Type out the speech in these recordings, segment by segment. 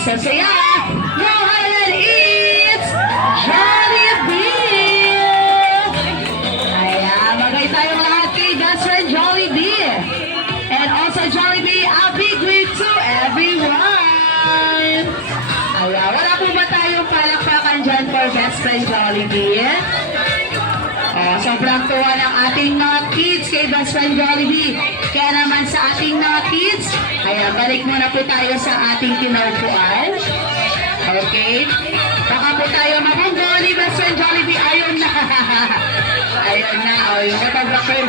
sa saya. Go ahead and eat Jollibee! Ayan, magay tayong lahat kay best friend Jollibee. And also Jollibee, a big greet to everyone. Ayan, wala po ba tayong palakpakan dyan for best friend Jollibee? Sobrang tuwa ng ating mga kids kay best friend Jollibee. Kaya naman sa ating mga kids, ayan, balik muna po tayo sa ating tinaupuan. Okay? Baka po tayo mabunggo ni best friend Jollibee. Ayun na. Ayun na. O, yung photographer.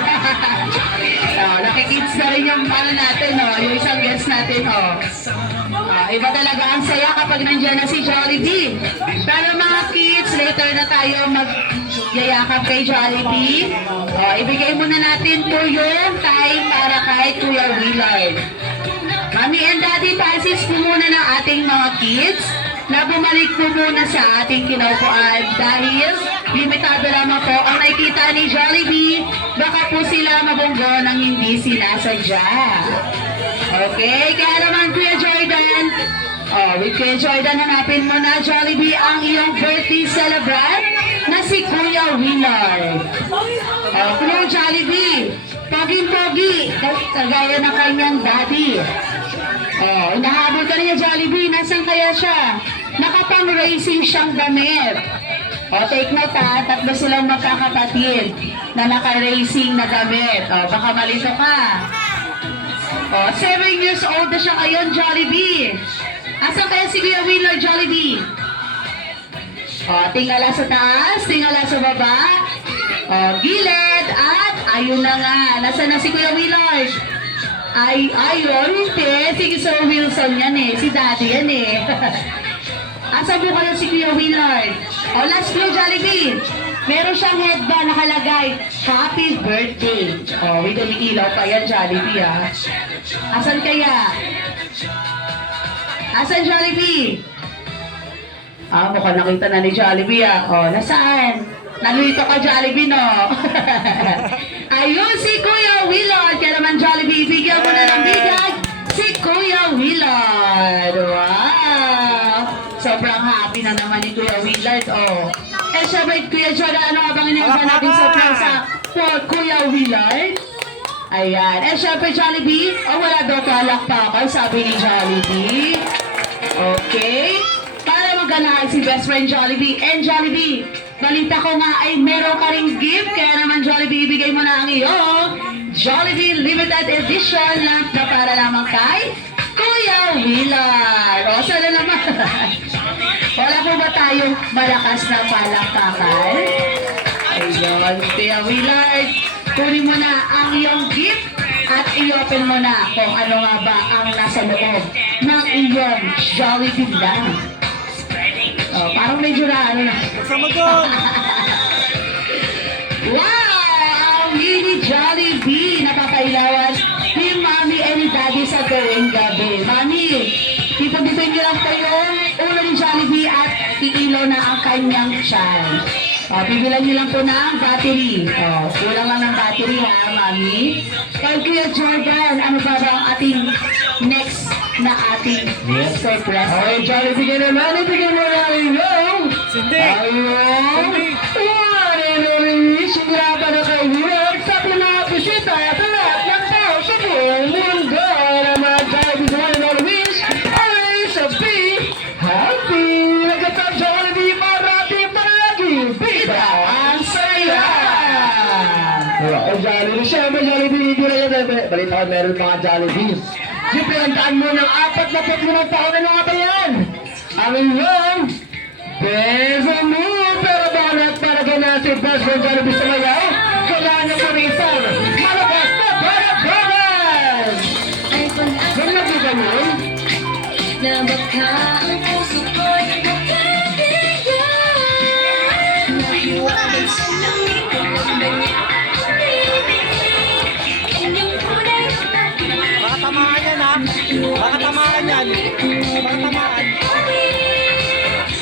Nakikids na rin yung ano natin, yung isang guest natin. Iba talaga ang saya kapag nandiyan na si Jollibee. Pero mga kids, later na tayo magyayakap kay Jollibee. Ibigay muna natin po yung time para kay Kuya Willard. Mami and Daddy, passes po muna ng ating mga kids na bumalik po muna sa ating kinaupuan dahil limitado lamang po ang nakikita ni Jollibee. Baka po sila mabunggo nang hindi sinasadya. Okay, kaya naman Kuya Jordan, with Kuya Jordan, hanapin mo na Jollibee ang iyong birthday celebrant na si Kuya Willard. Kuya Jollibee, poging-pogi, kagaya ng kanyang daddy. Inahabol ka niya Jollibee, nasan kaya siya? Nakapang-racing siyang damit. Take note ha, tatlo silang magkakapatid na naka-racing na damit. Baka malito ka. 7 years old na siya ngayon, Jollibee. Asan kaya si Kuya Willard, Jollibee? Tingala sa taas, tingala sa baba. Gilid, at ayun na nga. Nasaan na si Kuya Willard? Ayun, hindi. Si Sir Wilson yan eh. Si Daddy yan eh. Asan mo kayo si Kuya Willard? Last clue, Jollibee. Meron siyang headband nakalagay, Happy Birthday. With umiilaw pa yan, Jollibee ha. Asan kaya? Asan Jollibee? Mukhang nakita na ni Jollibee ha. Nasaan? Nalito ka Jollibee no? Ayun si Kuya Willard. Kaya naman Jollibee, bigyan mo na ng bigay si Kuya Willard. Wow! Sobrang happy na naman ni Kuya Willard. Syempre, Kuya Jordan, ano nga bang inayaban natin surprise for Kuya Willard? Ayan. Syempre, Jollibee, wala daw palakpakan, sabi ni Jollibee. Okay. Para maganahan si best friend Jollibee. And Jollibee, balita ko nga ay meron ka ring gift. Kaya naman Jollibee, ibigay mo na ang iyong Jollibee Limited Edition lamp na para lamang kay Kuya Willard. Sana naman. Wala po ba tayong malakas na palakpakan? Ayun, Kuya Willard, kunin mo na ang iyong gift at i-open mo na kung ano nga ba ang nasa loob ng iyong Jollibee lamp. Parang medyo na ano na. Kasama doon! Wow! Ang mini Jollibee napapailawan ni Mami and ni Daddy sa tuwing gabi. Mami, ipagbitin niyo lang po yung ulo ni Jollibee at iilaw na ang kanyang tiyan. Bibilan niyo lang po ng battery. Kulang lang ng battery ha, Mami. Kuya Jordan, ano ba ang ating next na ating surprise? Okay, Jollibee ka naman. Ibigay mo na yung Cindy! Ayun! Sinira pa na kay Willard sa pinabisita sa lahat ng tao sa buong mundo na mga Jollibee sa one and all wish always be happy! Nagkatang Jollibee marami palagi! Bida ang saya! Jollibee siya, may Jollibee hindi na yan. Balita ko meron mga Jollibee. Siyempre, handaan mo ng 45 taon na mga bayan! Ang iyong Beso mo! Pero bakit para ganasip best friend Jollibee sa mayaw? Kailangan niyo purisan! Malabas na para brothers! Ganyan po ganyan? Na baka ang puso ko'y magkakaya Nahiwagan sa langit ko ng nangyari Inyong kulay Baka tamaan yan ha! Baka tamaan yan! Baka tamaan!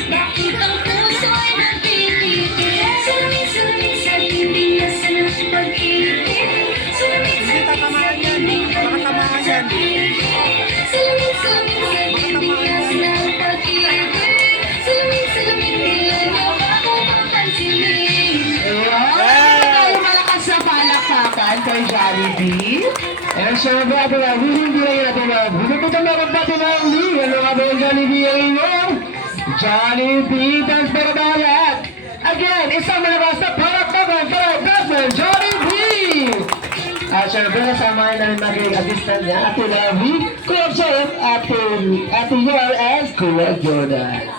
Bakit ang puso'y nagpipigil? Sabi sa hindi Jollibee. And syempre ating hindi lang natin humipitan na pati ng ano nga ba yung Jollibee ang inyong Jollibee dance para balat. Again, isang malabas na palakpakan para Desmond Jollibee. At syempre kasama na rin maging assistant niya, Ate Lovey, Kuya Jeff, Ate Yor, and Kuya Jordan.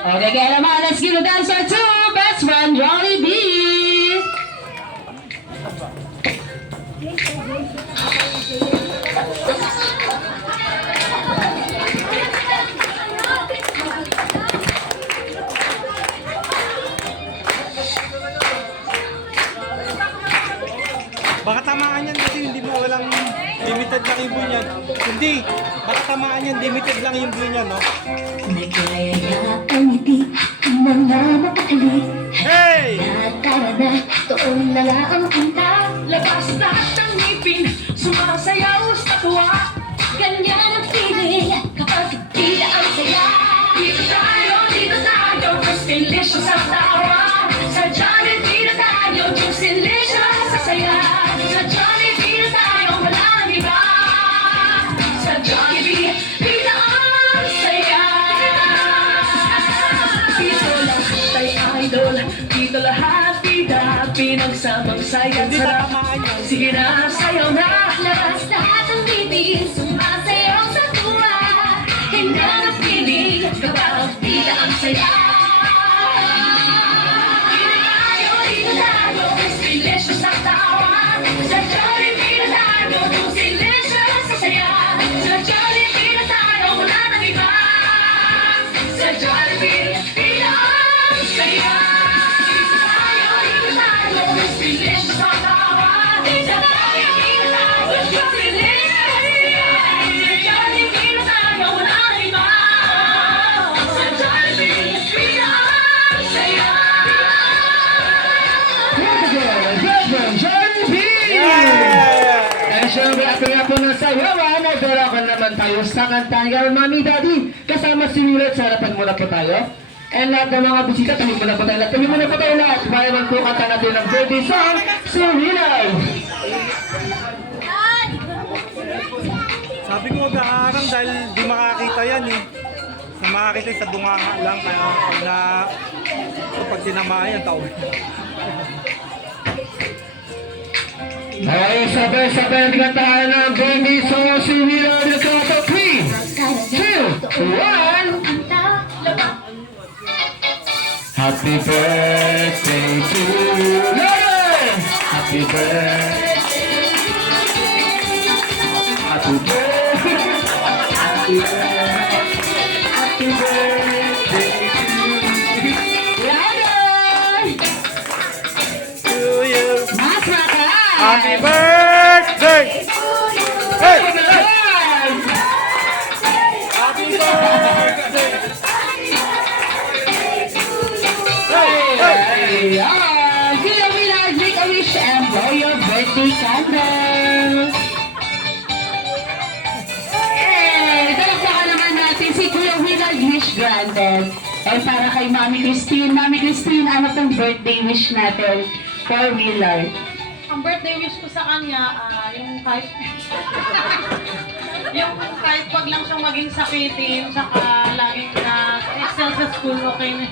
Okay, kaya naman, let's give a dancer to Best Friend Jollibee. Baka tamaan yan kasi hindi mo walang limited lang yung buhay niyan. Hindi, baka tamaan yan, limited lang yung buhay niyan, no? Nagkaya ang ngiti, mga mapakali. Hey! Nakakara na, doon na lang ang kanta. Labas lahat ng ngipin, sumasayaw sa tuwa. Ganyan ang feeling, kapag tila ang saya. Dito tayo, first delicious ang tawa. Sa Jollibee na tayo, juice delicious sa saya. Sa Jollibee na tayo, wala nang iba. Sa Jollibee, pila ang saya. Dito lahat ay idol, dito lahat bida, pinagsamang saya. Hindi ba tamaan yan? Sige na, sayaw na. Labas lahat ng bibig, sumasayaw sa tuwa. Ganda ng feeling, kapag tila ang saya. Dito tayo, mas delicious ang tawa. Sa Jollibee na tayo, mas delicious sa saya. Sa Jollibee na tayo, wala nang iba. Sa Jollibee, tila ang saya. Dito tayo, mas delicious ang tawa. Sa Jollibee na tayo, mas delicious sa saya. Sa Jollibee na tayo, wala nang iba. Sa Jollibee, tila ang saya. Desmond Jollibee! Yeah! And syempre ating nga po ng sayawan, nagdarakan naman tayo sa kantahan. Mami, Daddy, kasama si Willet, sa harapan muna po tayo. And lahat ng mga bisita, tayo muna po tayo lahat. Tayo muna po tayo lahat. Para naman po kanta natin ng birthday song, si Willet. Sabi ko mag-aarang dahil di makakita yan eh. Sa makakita sa bunganga lang, kaya pag tinamaan yan, tao. Okay, sabay-sabay ang kantahan ng birthday song, si Willet. Let's go to 3, 2, 1. Happy birthday to you. Happy birthday. Happy birthday. Happy birthday. Happy birthday to you. To you. Mas makas! Happy birthday! Hey! Happy birthday! Ayan! Kuya Willard, make a wish and blow your birthday candle! Hey! Talakpakan naman natin si Kuya Willard wish granted. And para kay Mami Christine, ano pong birthday wish natin for Willard? Ang birthday wish ko sa kanya, yung kahit yung kahit wag lang siyang maging sakitin, saka laging na-excel sa school, okay na.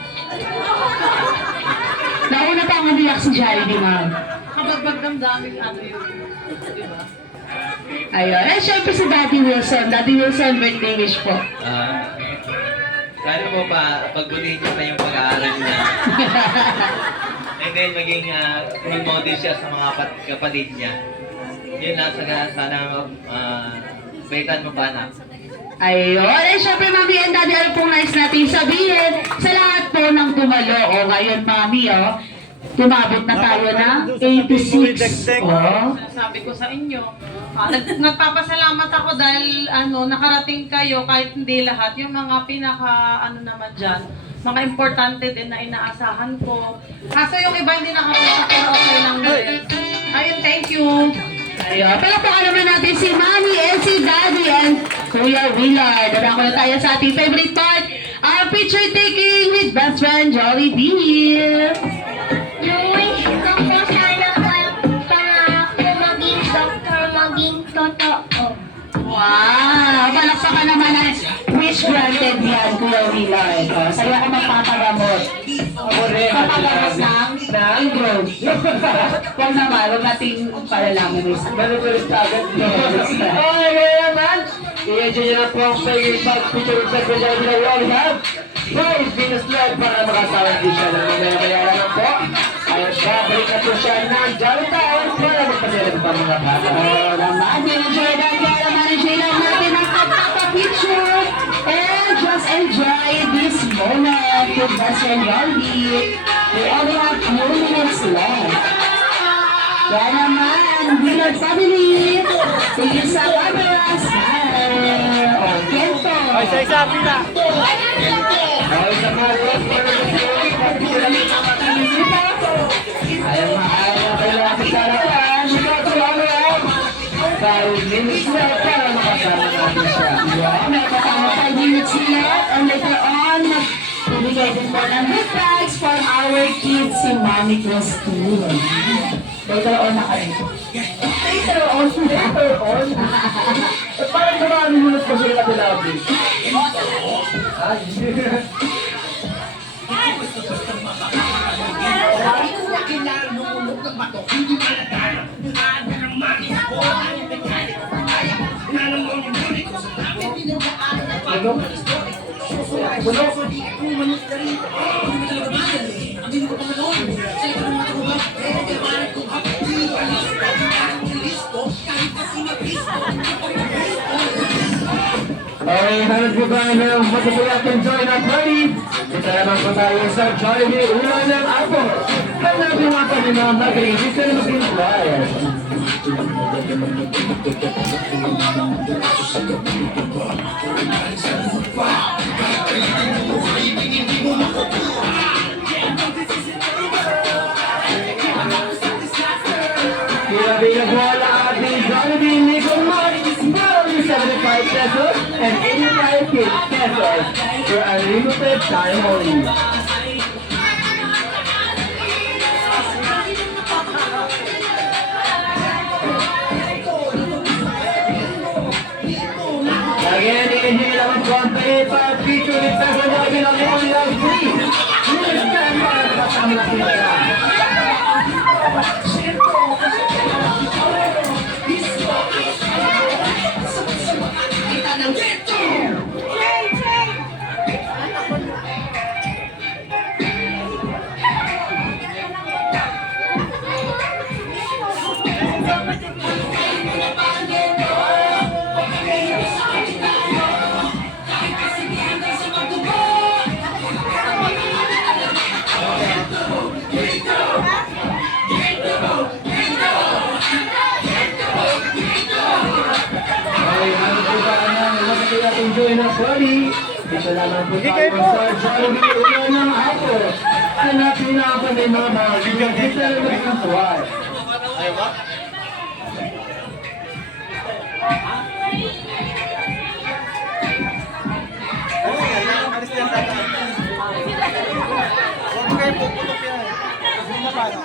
Nauna pa ang umiyak si Jollibee, ma'am. Kabagbag damdamin ano yun. Diba? Ayun. Eh, syempre si Daddy Wilson. Daddy Wilson, birthday wish po. Sana po pa, pagbutihin niya pa yung pag-aaral niya. And then maging role model siya sa mga kapatid niya. Yun lang, sana baitan mo pa na. Ayun. Eh, syempre, Mami and Daddy, ano pong nais natin sabihin sa lahat po ng tumalo. O, ngayon, Mami, tumabot na tayo ng 86. Oh. Sabi ko sa inyo, nagpapasalamat ako dahil nakarating kayo kahit hindi lahat. Yung mga pinaka naman dyan, mga importante din na inaasahan ko. Kaso yung iba hindi nakapunta pero okay lang din. Ayun, thank you. Ayun. Palakpakan naman natin si Mami and si Daddy and Kuya Willard. Dadako na tayo sa ating favorite part, our picture taking with Best Friend Jollibee. Yung wish ko po sana pangako maging wish granted yan, Kuya Willard. O, sa'yo ako magpapagamot. Ako rin. Papagamot ng growth. Huwag naman, huwag nating palalaman mo isa. Ganun ko rin sa agad. Okay, kaya naman. I-enjoy nyo na po ang pagiging pag-feature sa kanya na we all have 5 Venus Love para makasama din siya ng mga nabayaran na po. Ay, babalik na po siya ng Jolly Town para magpasaya pa mga bata. Oo naman, enjoy na kaya naman natin ang pagpapapicture. And just enjoy this moment with Best Friend Goldie. We only have 2 minutes left. Kaya naman, Willard family. Tingin sa camera, smile. O, kento. Ay, isa-isa, pila. Okay, sa mga Rose, para ay, mahal na kailangan sa harapan. Ito ito lang yan. 5 minutes na para makasama natin siya. May kasama 5 minutes left. And later on, bibigay din po ng gift bags for our kids si Mommy Christine. Later on na kayo. Later on. Parang sa mga minutes pa sila tinabi. Ay, okay, hanap po tayo ng matutulak ng Joy na party. Ito naman po tayo sa Jollibee Ulan ng Apple. Hanapin natin yung mga magaling. Dito na mag-inquire. Kaya wala ating Jollibee Nickel Mart. Only 75 pesos and 85 pesos for a limited time only. Again, i-enjoy lang ang konti para feature ni Peso Bobby ng only of free. Please stand by at kasama natin siya. Okay, ano po ba ang matutulak natin Joy na party? Dito naman po tayo sa Jollibee Ulan ng Apple. Hanapin na ako ng mga bagay. Dito na mag-inquire. Ayaw ba? Alis yan tayo. Huwag kayo pupulok yan. Hindi na paano.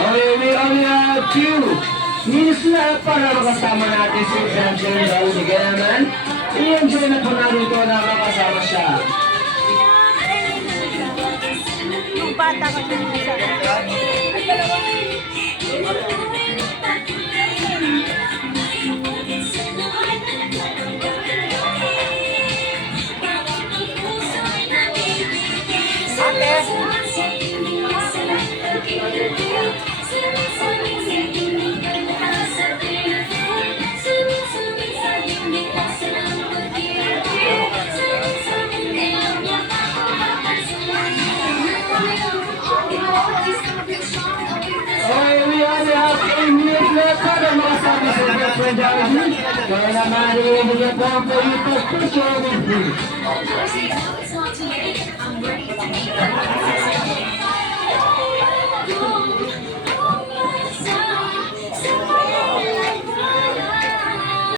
Okay, we only have 2 minutes left para makasama natin si Angel Raul. Kaya naman, i-enjoy na po natin ito na makasama siya. Yung bata ko din isa. Okay, we only have 10 minutes left para makasama si Girlfriend Jollibee. Kaya naman, i-enjoy na po ang pagpapicture with you.